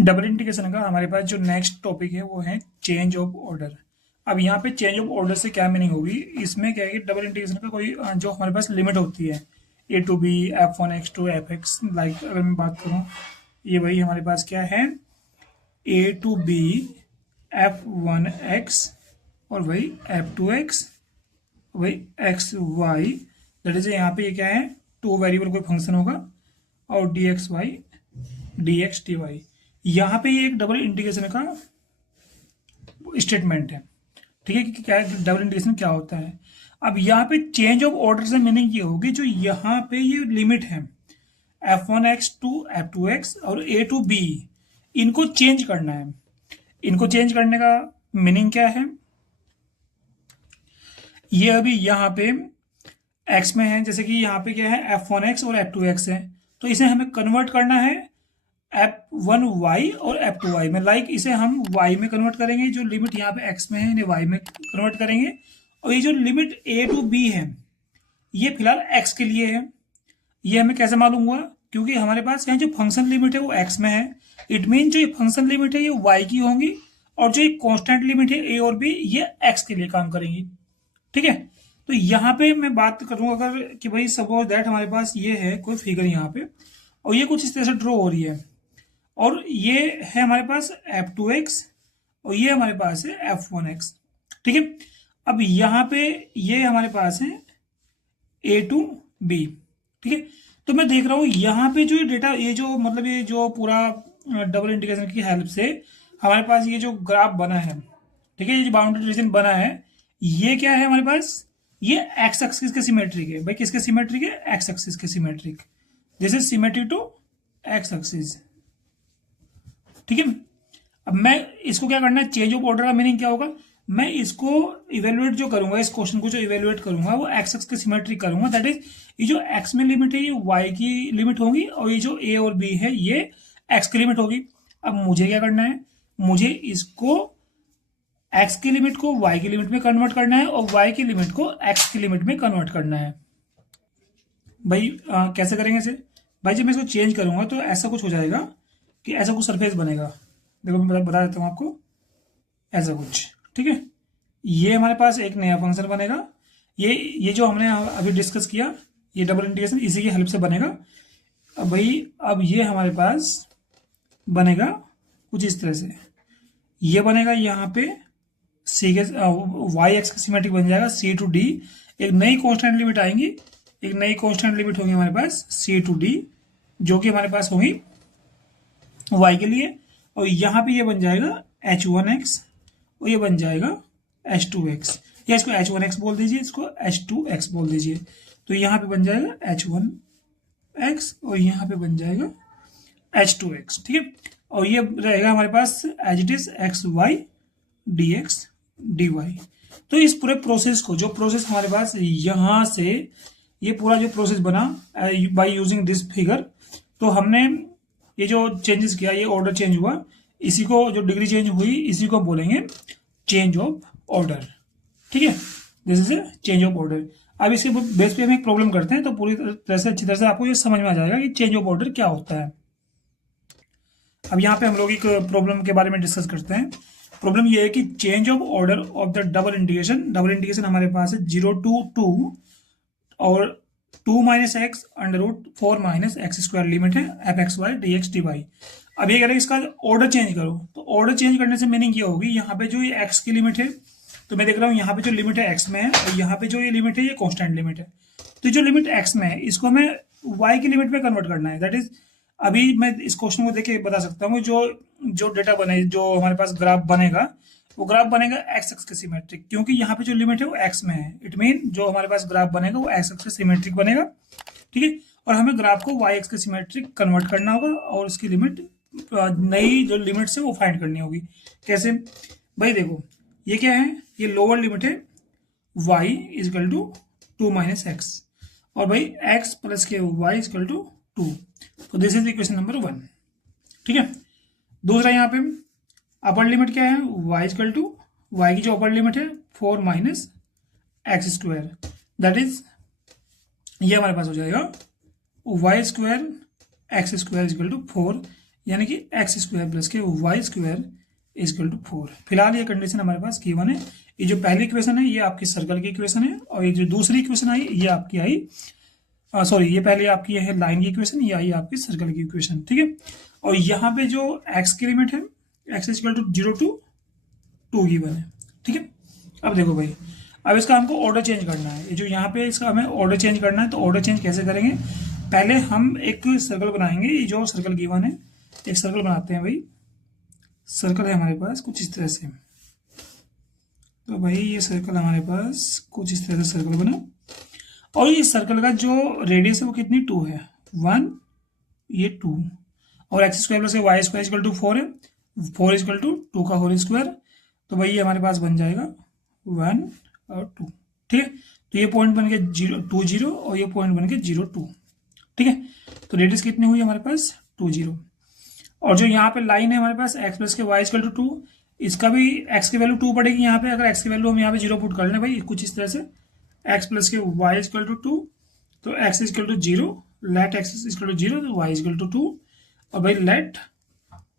Double integration का हमारे पास जो नेक्स्ट टॉपिक है वो है चेंज ऑफ ऑर्डर। अब यहाँ पे चेंज ऑफ ऑर्डर से क्या मीनिंग होगी, इसमें क्या है कि डबल इंटीग्रेशन का कोई जो हमारे पास लिमिट होती है A to B F1x to F(x), like अगर मैं बात करूँ, ये वही हमारे पास क्या है ए टू बी F1x और वही F2x वही XY, दैट इज यहाँ पे ये क्या है टू वेरिएबल कोई फंक्शन होगा और dxy dx dy। यहाँ पे ये एक डबल इंटीग्रेशन का स्टेटमेंट है, ठीक है कि क्या डबल इंटीग्रेशन क्या होता है। अब यहाँ पे चेंज ऑफ ऑर्डर से मीनिंग ये होगी, जो यहाँ पे ये लिमिट है F1x टू F2x और A टू B, इनको चेंज करना है। इनको चेंज करने का मीनिंग क्या है, ये अभी यहाँ पे x में है, जैसे कि यहाँ पे क्या है F1x और F2x है, तो इसे हमें कन्वर्ट करना है F1y और F2y में। लाइक इसे हम y में कन्वर्ट करेंगे, जो लिमिट यहाँ पे x में है इन्हें y में कन्वर्ट करेंगे, और ये जो लिमिट a टू b है ये फिलहाल x के लिए है। ये हमें कैसे मालूम हुआ, क्योंकि हमारे पास यहाँ जो फंक्शन लिमिट है वो x में है। इट मीन जो ये फंक्शन लिमिट है ये y की होंगी, और जो ये कॉन्स्टेंट लिमिट है a और b ये x के लिए काम करेंगी, ठीक है। तो यहाँ पे मैं बात करूँ अगर कि भाई सपोज दैट हमारे पास ये है कोई फिगर यहाँ पे, और ये कुछ इस तरह से ड्रॉ हो रही है, और ये है हमारे पास F2x और ये हमारे पास है F1x, ठीक है। अब यहाँ पे ये हमारे पास है A टू B, ठीक है। तो मैं देख रहा हूँ यहाँ पे जो डेटा, ये जो मतलब ये जो पूरा डबल इंटीग्रेशन की हेल्प से हमारे पास ये जो ग्राफ बना है, ठीक है, ये जो बाउंड्री रीजन बना है, ये क्या है हमारे पास, ये एक्स एक्सिस के सिमेट्रिक है। भाई किसके सिमेट्रिक है, एक्स एक्सिस के symmetric, this is symmetric to x axis, ठीक है। अब मैं इसको क्या करना है, चेंज ऑफ ऑर्डर का मीनिंग क्या होगा, मैं इसको इवेलुएट जो करूंगा, इस क्वेश्चन को जो इवेलुएट करूंगा वो एक्स एक्स के सिमेट्रिक करूंगा, दैट इज ये जो एक्स में लिमिट है ये वाई की लिमिट होगी, और ये जो ए और बी है ये एक्स की लिमिट होगी। अब मुझे क्या करना है, मुझे इसको एक्स की लिमिट को वाई की लिमिट में कन्वर्ट करना है और वाई की लिमिट को एक्स की लिमिट में कन्वर्ट करना है। भाई कैसे करेंगे इसे, भाई जब मैं इसको चेंज करूंगा तो ऐसा कुछ हो जाएगा कि ऐसा कुछ सरफेस बनेगा। देखो मैं बता देता हूँ आपको, ऐसा कुछ, ठीक है। ये हमारे पास एक नया फंक्शन बनेगा, ये जो हमने अभी डिस्कस किया, ये डबल इंटीग्रेशन इसी की हेल्प से बनेगा। अब भाई अब ये हमारे पास बनेगा कुछ इस तरह से, ये बनेगा यहाँ पे सी के वाई एक्स का सिमेट्रिक बन जाएगा सी टू डी। एक नई कॉन्स्टेंट लिमिट आएंगी, एक नई कॉन्स्टेंट लिमिट होगी हमारे पास सी टू डी, जो कि हमारे पास होगी y के लिए, और यहाँ पे ये बन जाएगा h1x और ये बन जाएगा h2x, या इसको h1x बोल दीजिए, इसको h2x बोल दीजिए। तो यहाँ पे बन जाएगा h1x और यहाँ पे बन जाएगा h2x, ठीक है। और ये रहेगा हमारे पास as it is xy dx dy। तो इस पूरे प्रोसेस को, जो प्रोसेस हमारे पास यहाँ से ये पूरा जो प्रोसेस बना बाय यूजिंग दिस फिगर, तो हमने ये जो चेंजेस किया, ये ऑर्डर चेंज हुआ, इसी को जो डिग्री चेंज हुई इसी को बोलेंगे चेंज ऑफ ऑर्डर, ठीक है। This is a change of order. अब इसके बेस पे हम एक प्रॉब्लम करते हैं, तो पूरी तरह से अच्छी तरह से आपको ये समझ में आ जाएगा कि चेंज ऑफ ऑर्डर क्या होता है। अब यहाँ पे हम लोग एक प्रॉब्लम के बारे में डिस्कस करते हैं। प्रॉब्लम ये है कि change of order of the double integration, double integration हमारे पास है 0 to 2 और 2 minus x under root 4 minus x square limit है f(x, y, dx, dy)। अब ये कह रहे हैं इसका ऑर्डर चेंज करो, तो ऑर्डर चेंज करने से मीनिंग ये होगी, यहाँ पे जो ये x की लिमिट है, तो मैं देख रहा हूँ यहाँ पे जो लिमिट है x में है, और यहाँ पे जो ये लिमिट है ये कॉन्स्टेंट लिमिट है। तो जो लिमिट x में है इसको हमें y की लिमिट में कन्वर्ट करना है, दैट इज अभी मैं इस क्वेश्चन को देख के बता सकता हूँ, जो जो डेटा बने, जो हमारे पास ग्राफ बनेगा, वो ग्राफ बनेगा एक्स एक्स के सिमेट्रिक, क्योंकि यहाँ पे जो लिमिट है वो एक्स में है। इट मीन जो हमारे पास ग्राफ बनेगा वो एक्स एक्स के सिमेट्रिक बनेगा, ठीक है। और हमें ग्राफ को वाई एक्स के सिमेट्रिक कन्वर्ट करना होगा, और उसकी लिमिट, नई जो लिमिट है वो फाइंड करनी होगी। कैसे, भाई देखो ये क्या है, ये लोअर लिमिट है y equal to 2 minus x, और भाई x प्लस के y इजकल टू 2। तो दिस इज इक्वेशन नंबर 1, ठीक है। दूसरा यहाँ पे अपर लिमिट क्या है, y इजकल टू, y की जो अपर लिमिट है 4 minus x square, that is ये हमारे पास हो जाएगा y square x square equal to 4। यानी कि एक्स स्क्वायर प्लस के वाई स्क्वायर इजकल टू 4। फिलहाल ये कंडीशन हमारे पास गिवन है। ये जो पहली इक्वेशन है ये आपकी सर्कल की इक्वेशन है, और ये जो दूसरी इक्वेशन आई ये आपकी आई, सॉरी ये पहले आपकी है लाइन की इक्वेशन, ये आई आपकी सर्कल की इक्वेशन, ठीक है। और यहाँ पे जो एक्स की लिमिट है x equal to 0 to 2 given है, ठीक है। अब देखो भाई, अब इसका हमको ऑर्डर चेंज करना है। ये जो यहाँ पे इसका हमें ऑर्डर चेंज करना है, तो ऑर्डर चेंज कैसे करेंगे? पहले हम एक सर्कल बनाएंगे। ये जो सर्कल गिवन है, एक सर्कल बनाते हैं भाई। सर्कल है हमारे पास कुछ इस तरह से, तो भाई ये सर्कल हमारे पास कुछ इस तरह से सर्कल बना, और ये सर्कल का जो रेडियस है वो कितनी 2 है, 1, ये 2, और x square plus y square equal to 4 है, 4 इक्वल टू 2 का होल स्क्वायर। तो भाई ये हमारे पास बन जाएगा 1 और 2, ठीक है। तो ये पॉइंट बन गया 0 2 0, और ये पॉइंट बन गया 0 2, ठीक है। तो रेडियस कितनी हुई हमारे पास 2 0। और जो यहाँ पे लाइन है हमारे पास एक्स प्लस के वाई इक्वल टू 2, इसका भी एक्स की वैल्यू 2 पड़ेगी यहाँ पे। अगर एक्स की वैल्यू हम यहाँ पे 0 पुट कर लें भाई कुछ इस तरह से, एक्स प्लस के वाई इक्वल टू 2, तो x equal to 0, let x equal to 0, तो वाई इक्वल टू 2, और भाई लेट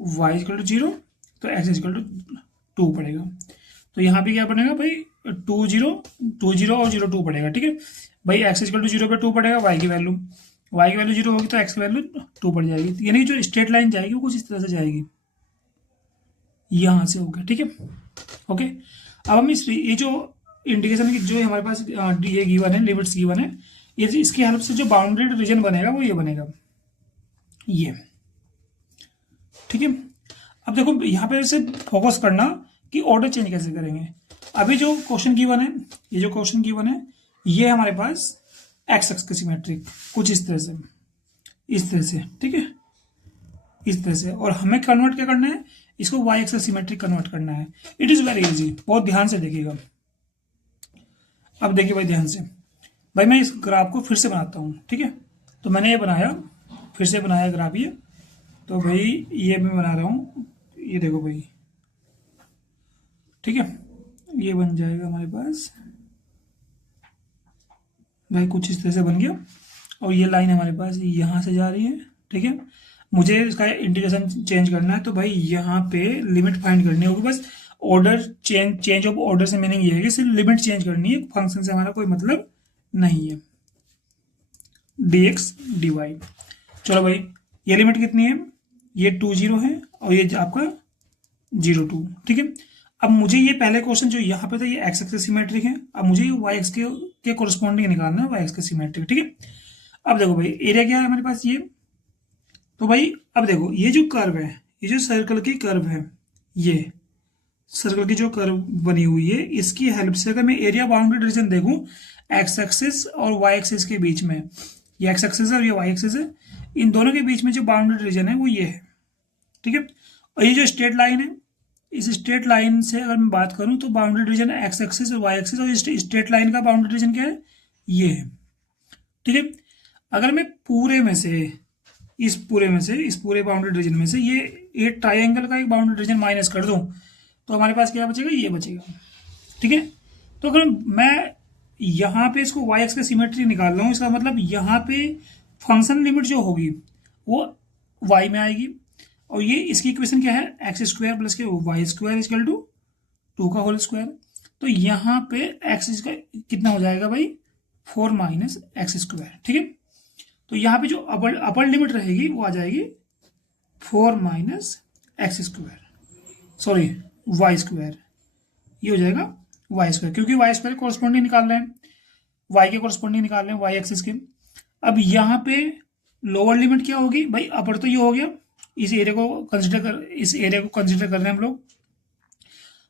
वाई इक्वल टू 0, तो एक्स इक्वल टू 2 पड़ेगा। तो यहाँ पे क्या बनेगा भाई 2 0 2 0 और 0 2 पड़ेगा, ठीक है भाई। एक्स इक्वल टू 0 पे 2 पड़ेगा, वाई की वैल्यू 0 होगी तो एक्स की वैल्यू 2 पड़ जाएगी। यानी कि जो स्ट्रेट लाइन जाएगी वो कुछ इस तरह से जाएगी, यहाँ से होगा, ठीक है। ओके, अब हम इस ये जो इंडिकेशन की जो हमारे पास ये गिवन है, लिमिट्स गिवन है, ये इसकी हेल्प से जो बाउंड्री रीजन बनेगा वो ये बनेगा, ये, ठीक है। अब देखो यहाँ पे से फोकस करना कि ऑर्डर चेंज कैसे करेंगे। अभी जो क्वेश्चन गिवन है, ये जो क्वेश्चन गिवन है, ये हमारे पास एक्स एक्स का सिमेट्रिक कुछ इस तरह से, इस तरह से, ठीक है, इस तरह से। और हमें कन्वर्ट क्या करना है, इसको वाई एक्स सिमेट्रिक कन्वर्ट करना है। इट इज वेरी इजी, बहुत ध्यान से देखिएगा। अब देखिए भाई ध्यान से, भाई मैं इस ग्राफ को फिर से बनाता हूँ, ठीक है। तो मैंने ये बनाया, फिर से बनाया ग्राफ ये, तो भाई ये मैं बना रहा हूँ, ये देखो भाई, ठीक है। ये बन जाएगा हमारे पास भाई कुछ इस तरह से बन गया, और ये लाइन हमारे पास यहाँ से जा रही है, ठीक है। मुझे इसका इंटीग्रेशन चेंज करना है, तो भाई यहाँ पे लिमिट फाइंड करनी होगी। बस ऑर्डर चेंज ऑफ ऑर्डर से मीनिंग ये है कि सिर्फ लिमिट चेंज करनी है, फंक्शन से हमारा कोई मतलब नहीं है। dx dy, चलो भाई ये लिमिट कितनी है, ये 2 0 है, और ये आपका 0 2, ठीक है। अब मुझे ये पहले क्वेश्चन जो यहाँ पे था ये एक्स एक्स सिमेट्रिक है, अब मुझे ये वाई एक्स के कोरस्पॉन्डिंग निकालना है, वाई एक्स का सिमेट्रिक, ठीक है। अब देखो भाई एरिया क्या है हमारे पास ये, तो भाई अब देखो ये जो कर्व है, ये जो सर्कल की कर्व है, ये सर्कल की जो कर्व बनी हुई है, इसकी हेल्प से अगर मैं एरिया बाउंड्री रीजन देखूं एक्स एक्सिस और वाई एक्सिस के बीच में, ये एक्स एक्सिस है और ये वाई एक्सिस है, इन दोनों के बीच में जो बाउंड्री रीजन है वो ये है, ठीक है। और ये जो स्ट्रेट लाइन है, इस स्ट्रेट लाइन से अगर मैं बात करूं तो बाउंड्री रीजन एक्स एक्सिस और वाई एक्सिस, और स्ट्रेट लाइन का बाउंड्री रीजन क्या है, ये है, ठीक है। अगर मैं पूरे में से इस पूरे बाउंड्री रीजन में से ये ट्राइंगल का एक बाउंड्री रीजन माइनस कर दूं, तो हमारे पास क्या बचेगा, ये बचेगा, ठीक है। तो अगर मैं यहाँ पे इसको वाई एक्स का सिमेट्री निकाल रहा हूँ, इसका मतलब यहाँ पे फंक्शन लिमिट जो होगी वो वाई में आएगी, और ये इसकी इक्वेशन क्या है, एक्स स्क्वायर प्लस के वाई स्क्वायर इक्वल टू 2 का होल स्क्वायर। तो यहाँ पे एक्स इसका कितना हो जाएगा भाई 4 माइनस एक्स स्क्वायर, ठीक है। तो यहाँ पे जो अपर लिमिट रहेगी वो आ जाएगी 4 minus x square, sorry y square, ये हो जाएगा वाई स्क्वायर, क्योंकि वाई स्क्वायर कोरस्पॉन्डिंग निकाल रहे हैं, वाई के कोरस्पॉन्डिंग निकाल रहे हैं, वाई एक्सिस के। अब यहाँ पे लोअर लिमिट क्या होगी भाई, अपर तो ये हो गया, इस एरिया को कंसिडर कर रहे हैं हम लोग,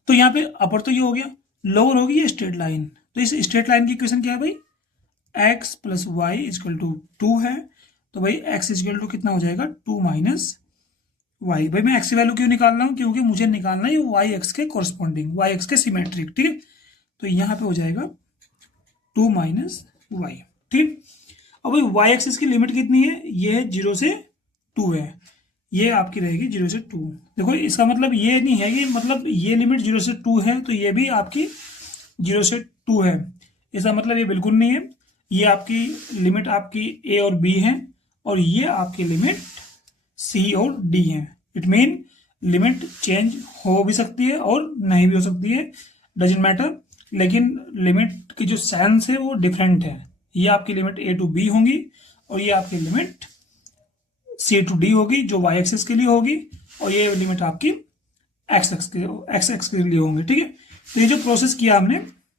तो यहाँ पे अपर तो ये हो गया, लोअर होगी ये स्ट्रेट लाइन। तो इस स्ट्रेट लाइन की इक्वेशन क्या है भाई, x plus y equal to 2 है, तो भाई एक्स इजकल टू कितना हो जाएगा 2 माइनस वाई। भाई मैं एक्स की वैल्यू क्यों निकाल रहा हूँ, क्योंकि मुझे निकालना है वाई एक्स के कोरस्पॉन्डिंग, वाई एक्स के सिमेट्रिक, ठीक है। तो यहाँ पे हो जाएगा 2 माइनस वाई, ठीक। अब भाई वाई एक्सिस की लिमिट कितनी है, ये 0 से 2 है, ये आपकी रहेगी 0 से 2। देखो इसका मतलब ये नहीं है कि मतलब ये लिमिट 0 से 2 है तो ये भी आपकी 0 से 2 है, इसका मतलब ये बिल्कुल नहीं है। ये आपकी लिमिट आपकी ए और बी है, और ये आपकी लिमिट सी और डी हैं। इट मीन लिमिट चेंज हो भी सकती है और नहीं भी हो सकती है, डजेंट मैटर, लेकिन लिमिट की जो सेंस है वो डिफरेंट है। ये आपकी लिमिट ए टू बी होगी और ये आपकी लिमिट सी टू डी होगी जो वाई एक्सिस के लिए होगी, और ये लिमिट आपकी एक्स एक्स के लिए होंगी। ठीक है, तो ये जो प्रोसेस किया हमने,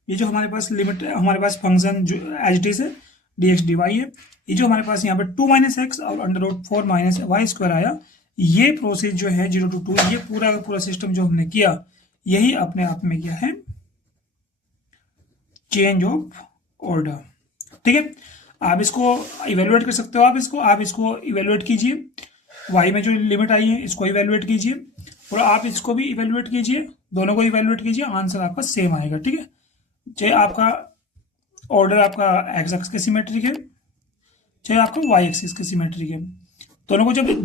ये जो हमारे पास लिमिट, हमारे पास फंक्शन जो एच डी से डी एक्स डी वाई है, ये जो हमारे पास यहाँ पे 2 - x और √4 - y² आया, ये प्रोसेस जो है 0 to 2, ये पूरा का पूरा सिस्टम जो हमने किया, यही अपने आप में क्या है, चेंज ऑफ ऑर्डर। ठीक है, आप इसको इवेलुएट कर सकते हो, आप इसको इवेलुएट कीजिए, y में जो लिमिट आई है इसको इवेलुएट कीजिए और आप इसको भी इवेलुएट कीजिए, दोनों को इवेलुएट कीजिए, आंसर आपका सेम आएगा। ठीक है, चाहे आपका ऑर्डर आपका एक्स एक्स के सिमेट्रिक है, चाहे आपका वाई एक्सिस के सिमेट्रिक है, दोनों को जब